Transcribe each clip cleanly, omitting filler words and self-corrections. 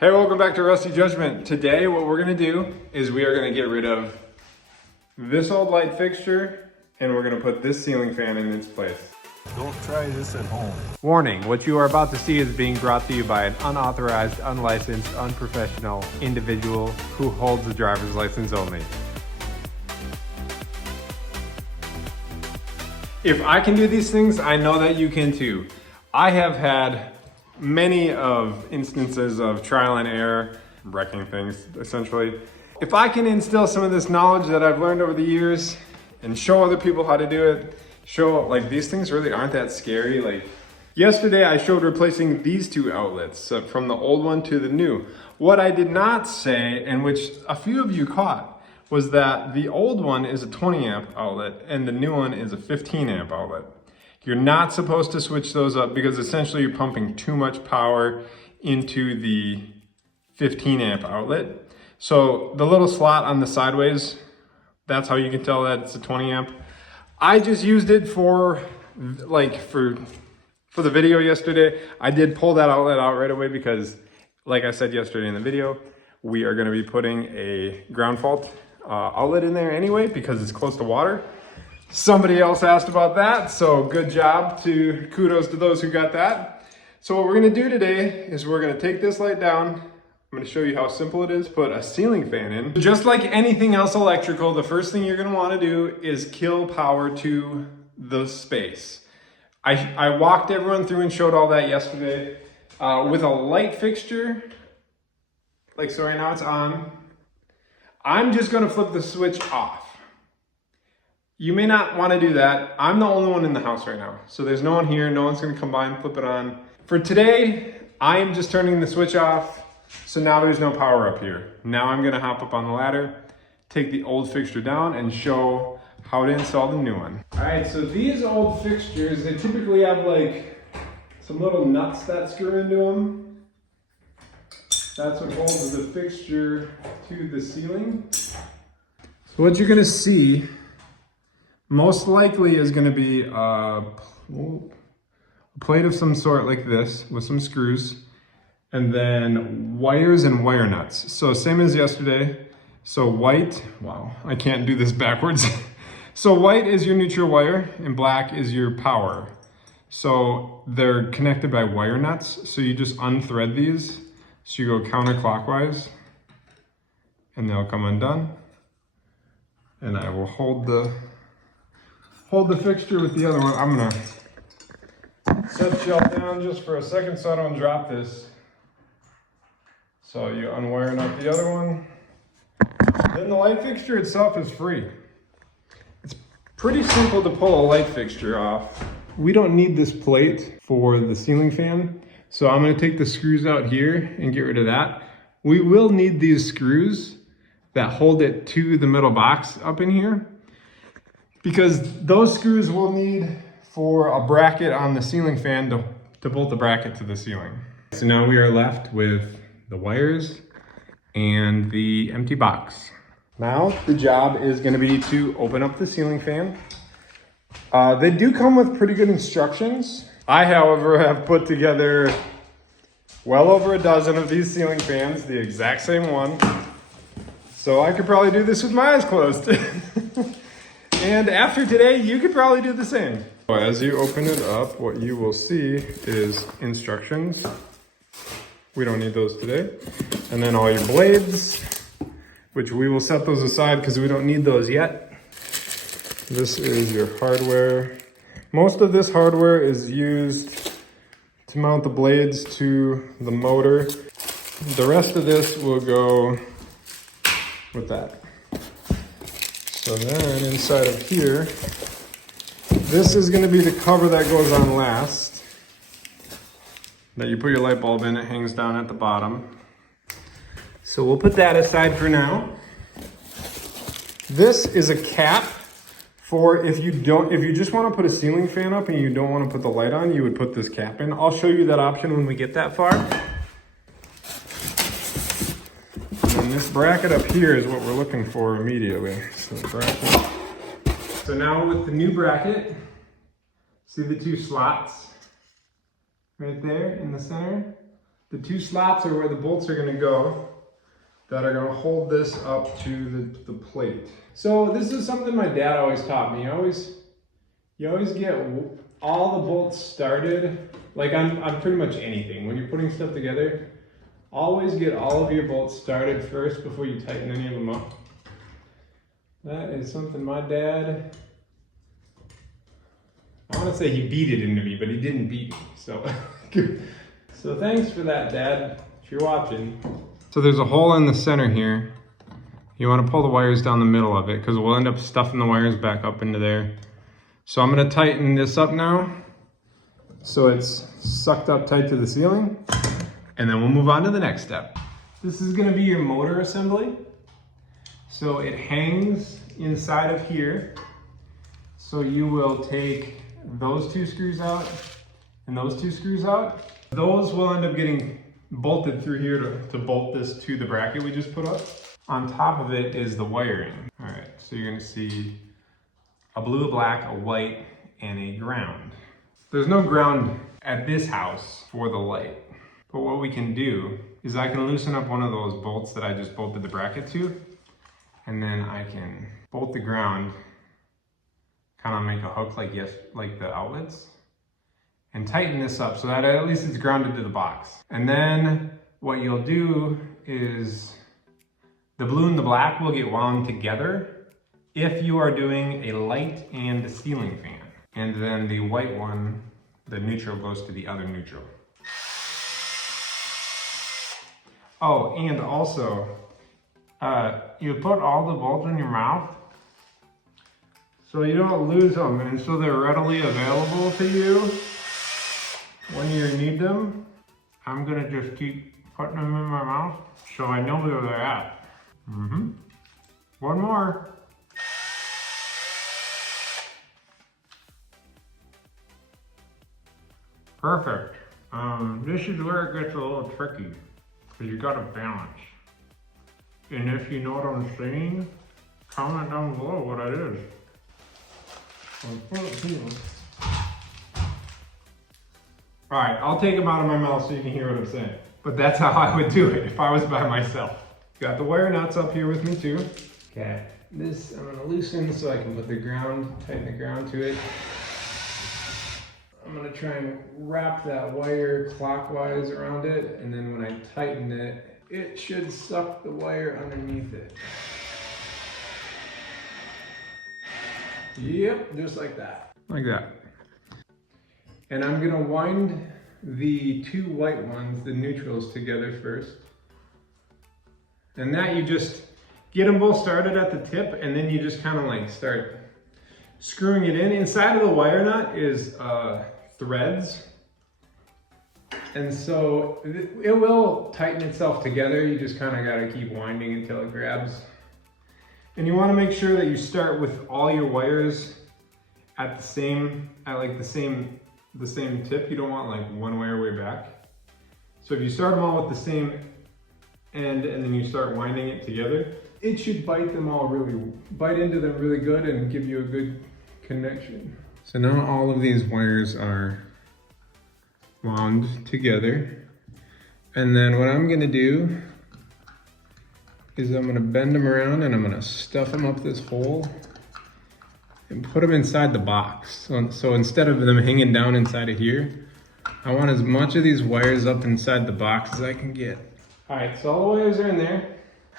Hey, welcome back to Rusty Judgment. Today what we're gonna do is we are gonna get rid of this old light fixture and we're gonna put this ceiling fan in its place. Don't try this at home. Warning, what you are about to see is being brought to you by an unauthorized, unlicensed, unprofessional individual who holds a driver's license only. If I can do these things, I know that you can too. I have had many of instances of trial and error, wrecking things essentially. If I can instill some of this knowledge that I've learned over the years and show other people how to do it, show like these things really aren't that scary. Like yesterday I showed replacing these two outlets from the old one to the new. What I did not say, and which a few of you caught, was that the old one is a 20 amp outlet and the new one is a 15 amp outlet. You're not supposed to switch those up because essentially you're pumping too much power into the 15 amp outlet. So the little slot on the sideways, that's how you can tell that it's a 20 amp. I just used it for the video yesterday. I did pull that outlet out right away because like I said yesterday in the video, we are gonna be putting a ground fault outlet in there anyway because it's close to water. Somebody else asked about that, so good job, kudos to those who got that. So what we're gonna do today is we're gonna take this light down. I'm gonna show you how simple it is, put a ceiling fan in. Just like anything else electrical, the first thing you're gonna wanna do is kill power to the space. I walked everyone through and showed all that yesterday. With a light fixture, like so right now it's on, I'm just gonna flip the switch off. You may not want to do that. I'm the only one in the house right now. So there's no one here. No one's going to come by and flip it on. For today, I am just turning the switch off. So now there's no power up here. Now I'm going to hop up on the ladder, take the old fixture down and show how to install the new one. All right, so these old fixtures, they typically have like some little nuts that screw into them. That's what holds the fixture to the ceiling. So what you're going to see most likely is going to be a plate of some sort like this with some screws and then wires and wire nuts. So same as yesterday. So white, wow, I can't do this backwards. So white is your neutral wire and black is your power. So they're connected by wire nuts. So you just unthread these. So you go counterclockwise and they'll come undone. And I will hold the fixture with the other one. I'm gonna set y'all down just for a second so I don't drop this. So you unwire out the other one. Then the light fixture itself is free. It's pretty simple to pull a light fixture off. We don't need this plate for the ceiling fan. So I'm gonna take the screws out here and get rid of that. We will need these screws that hold it to the middle box up in here, because those screws we'll need for a bracket on the ceiling fan to bolt the bracket to the ceiling. So now we are left with the wires and the empty box. Now the job is going to be to open up the ceiling fan. They do come with pretty good instructions. I, however, have put together well over a dozen of these ceiling fans, the exact same one. So I could probably do this with my eyes closed. And after today, you could probably do the same. As you open it up, what you will see is instructions. We don't need those today. And then all your blades, which we will set those aside because we don't need those yet. This is your hardware. Most of this hardware is used to mount the blades to the motor. The rest of this will go with that. So then inside of here, this is going to be the cover that goes on last. That you put your light bulb in, it hangs down at the bottom. So we'll put that aside for now. This is a cap for if you just want to put a ceiling fan up and you don't want to put the light on, you would put this cap in. I'll show you that option when we get that far. And this bracket up here is what we're looking for immediately. So now with the new bracket, see the two slots right there in the center? The two slots are where the bolts are gonna go that are gonna hold this up to the plate. So this is something my dad always taught me. You always get all the bolts started, like on pretty much anything. When you're putting stuff together, always get all of your bolts started first before you tighten any of them up. That is something my dad, I want to say he beat it into me, but he didn't beat me. So, so thanks for that, Dad, if you're watching. So there's a hole in the center here. You want to pull the wires down the middle of it because we'll end up stuffing the wires back up into there. So I'm going to tighten this up now so it's sucked up tight to the ceiling, and then we'll move on to the next step. This is going to be your motor assembly. So it hangs inside of here. So you will take those two screws out and those two screws out. Those will end up getting bolted through here to bolt this to the bracket we just put up. On top of it is the wiring. All right, so you're gonna see a blue, a black, a white, and a ground. There's no ground at this house for the light. But what we can do is I can loosen up one of those bolts that I just bolted the bracket to, and then I can bolt the ground, kind of make a hook like the outlets, and tighten this up so that at least it's grounded to the box. And then what you'll do is the blue and the black will get wound together if you are doing a light and a ceiling fan. And then the white one, the neutral, goes to the other neutral. Oh, and also, you put all the bolts in your mouth so you don't lose them, and so they're readily available to you when you need them. I'm gonna just keep putting them in my mouth so I know where they're at. One more. Perfect. This is where it gets a little tricky, because you gotta balance. And if you know what I'm saying, comment down below what it is. All right, I'll take them out of my mouth so you can hear what I'm saying. But that's how I would do it if I was by myself. Got the wire nuts up here with me too. Okay, this I'm gonna loosen so I can put the ground, tighten the ground to it. I'm gonna try and wrap that wire clockwise around it, and then when I tighten it, it should suck the wire underneath it. Yep, just like that. Like that. And I'm gonna wind the two white ones, the neutrals, together first. And that you just get them both started at the tip, and then you just kind of like start screwing it in. Inside of the wire nut is threads. And so it will tighten itself together. You just kind of got to keep winding until it grabs. And you want to make sure that you start with all your wires at the same tip. You don't want like one wire way back. So if you start them all with the same end and then you start winding it together, it should bite into them really good and give you a good connection. So now all of these wires are wound together. And then what I'm gonna do is I'm gonna bend them around and I'm gonna stuff them up this hole and put them inside the box. So instead of them hanging down inside of here, I want as much of these wires up inside the box as I can get. All right, so all the wires are in there.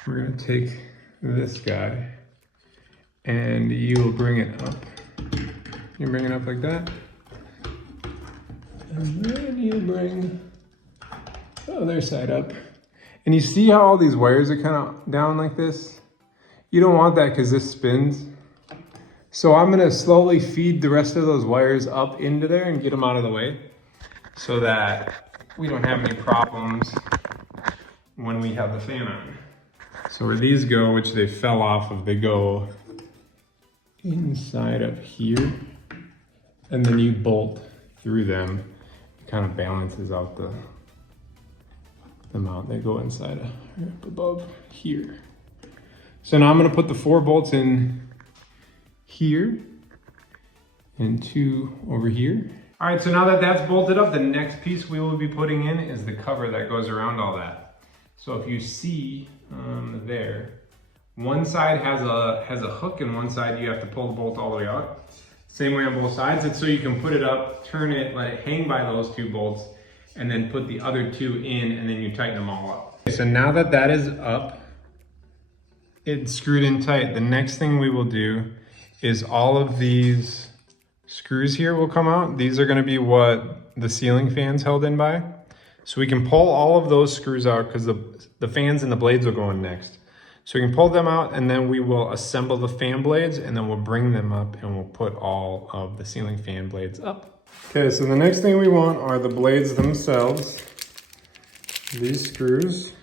We're gonna take this guy and you'll bring it up. You bring it up like that. And then you bring the other side up. And you see how all these wires are kind of down like this? You don't want that because this spins. So I'm gonna slowly feed the rest of those wires up into there and get them out of the way so that we don't have any problems when we have the fan on. So where these go, which they fell off of, they go inside of here. And then you bolt through them. It kind of balances out the amount. They go inside of up above here. So now I'm gonna put the 4 bolts in here and 2 over here. All right, so now that that's bolted up, the next piece we will be putting in is the cover that goes around all that. So if you see there, one side has a hook and one side you have to pull the bolt all the way out. Same way on both sides. It's so you can put it up, turn it, let it hang by those two bolts, and then put the other two in, and then you tighten them all up. Okay, so now that that is up, it's screwed in tight. The next thing we will do is all of these screws here will come out. These are gonna be what the ceiling fan's held in by. So we can pull all of those screws out because the fans and the blades will go in next. So we can pull them out and then we will assemble the fan blades and then we'll bring them up and we'll put all of the ceiling fan blades up. Okay, so the next thing we want are the blades themselves. These screws.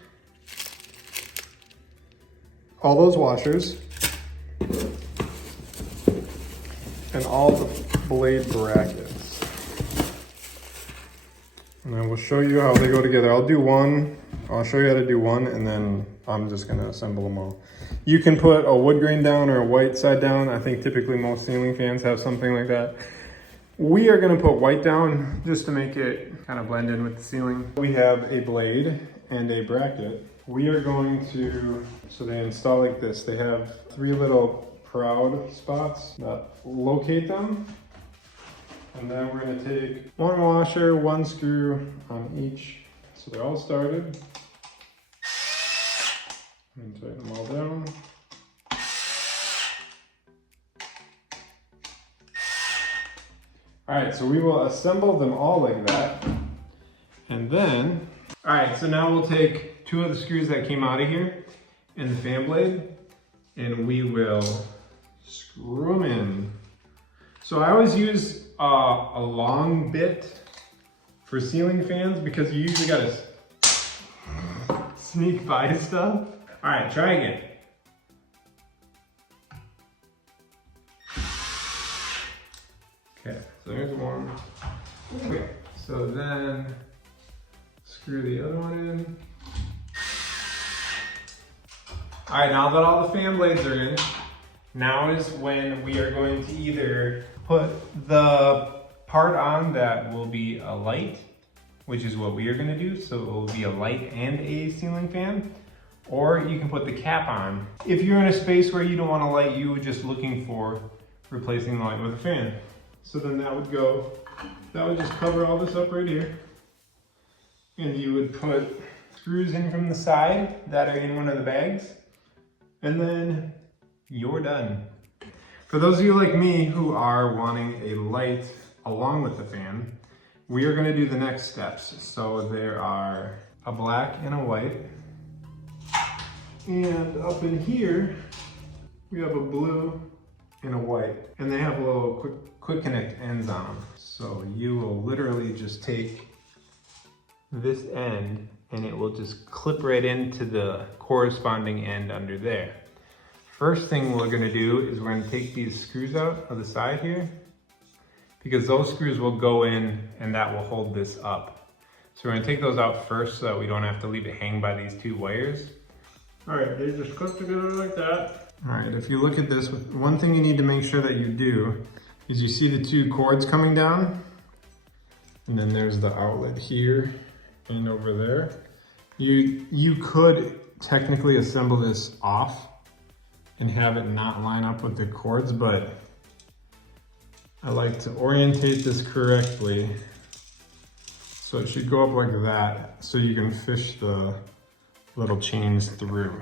All those washers. And all the blade brackets. And I will show you how they go together. I'll do one, I'll show you how to do one, and then I'm just gonna assemble them all. You can put a wood grain down or a white side down. I think typically most ceiling fans have something like that. We are gonna put white down just to make it kind of blend in with the ceiling. We have a blade and a bracket. We are going to, so they install like this. They have 3 little proud spots that locate them. And then we're gonna take 1 washer, 1 screw on each. So they're all started. And tighten them all down. All right, so we will assemble them all like that. And then, all right, so now we'll take 2 of the screws that came out of here and the fan blade, and we will screw them in. So I always use a long bit for ceiling fans because you usually gotta sneak by stuff. All right, try again. Okay, so there's one. Okay, so then screw the other one in. All right, now that all the fan blades are in, now is when we are going to either put the part on that will be a light, which is what we are gonna do. So it will be a light and a ceiling fan, or you can put the cap on. If you're in a space where you don't want a light, you were just looking for replacing the light with a fan. So then that would just cover all this up right here. And you would put screws in from the side that are in one of the bags, and then you're done. For those of you like me who are wanting a light along with the fan, we are gonna do the next steps. So there are a black and a white. And up in here, we have a blue and a white. And they have little quick connect ends on them. So you will literally just take this end and it will just clip right into the corresponding end under there. First thing we're gonna do is we're gonna take these screws out of the side here, because those screws will go in and that will hold this up. So we're gonna take those out first so that we don't have to leave it hang by these 2 wires. All right, they just clip together like that. All right, if you look at this, one thing you need to make sure that you do is you see the 2 cords coming down, and then there's the outlet here and over there. You could technically assemble this off and have it not line up with the cords, but I like to orientate this correctly. So it should go up like that so you can fish the little chains through.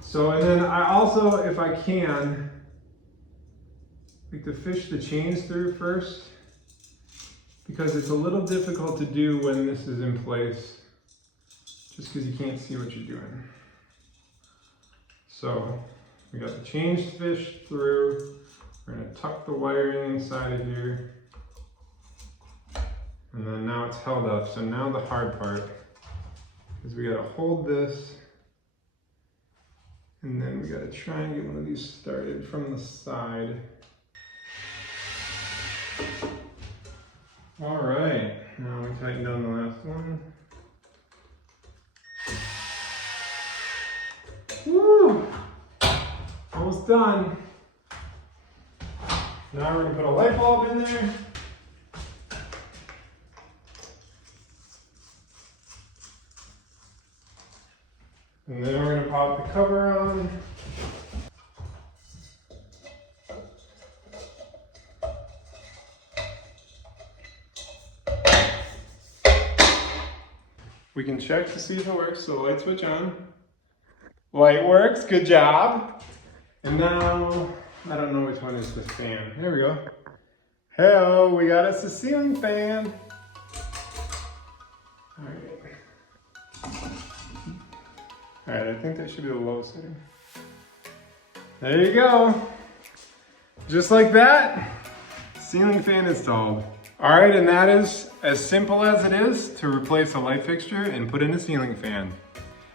So, and then I also, if I can, like to fish the chains through first, because it's a little difficult to do when this is in place, just because you can't see what you're doing. So we got the chains fished through. We're gonna tuck the wiring inside of here. And then now it's held up. So now the hard part is we gotta hold this, and then we gotta try and get one of these started from the side. All right, now we tighten down the last one. Woo! Almost done. Now we're gonna put a light bulb in there. And then we're gonna pop the cover on. We can check to see if it works, so light switch on. Light works, good job. And now, I don't know which one is this fan. There we go. Hello, we got us a ceiling fan. Alright, I think that should be the low setting. There you go. Just like that, ceiling fan installed. Alright, and that is as simple as it is to replace a light fixture and put in a ceiling fan.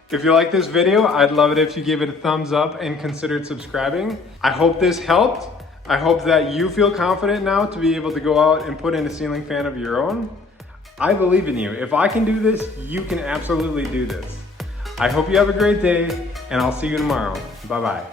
If you like this video, I'd love it if you give it a thumbs up and considered subscribing. I hope this helped. I hope that you feel confident now to be able to go out and put in a ceiling fan of your own. I believe in you. If I can do this, you can absolutely do this. I hope you have a great day, and I'll see you tomorrow. Bye-bye.